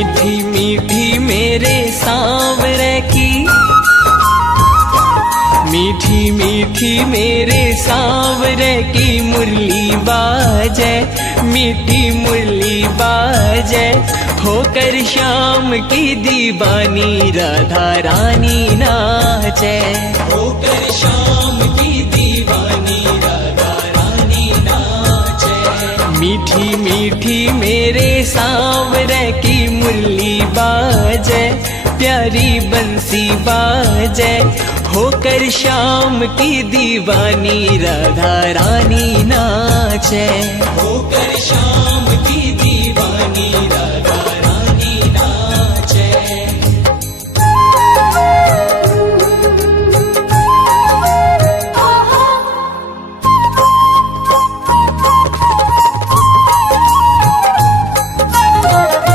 मीठी मीठी मेरे सांवरे की, मीठी मीठी मेरे सांवरे की मुरली बाजे, मीठी मुरली बाजे, होकर श्याम की दीवानी राधा रानी नाचे, होकर श्याम की दीवानी राधा रानी नाचे। मीठी मीठी मेरे सांवरे की मुरली बाजे, प्यारी बंसी बाजे, होकर श्याम की दीवानी राधा रानी नाचे, होकर श्याम की दीवानी राधा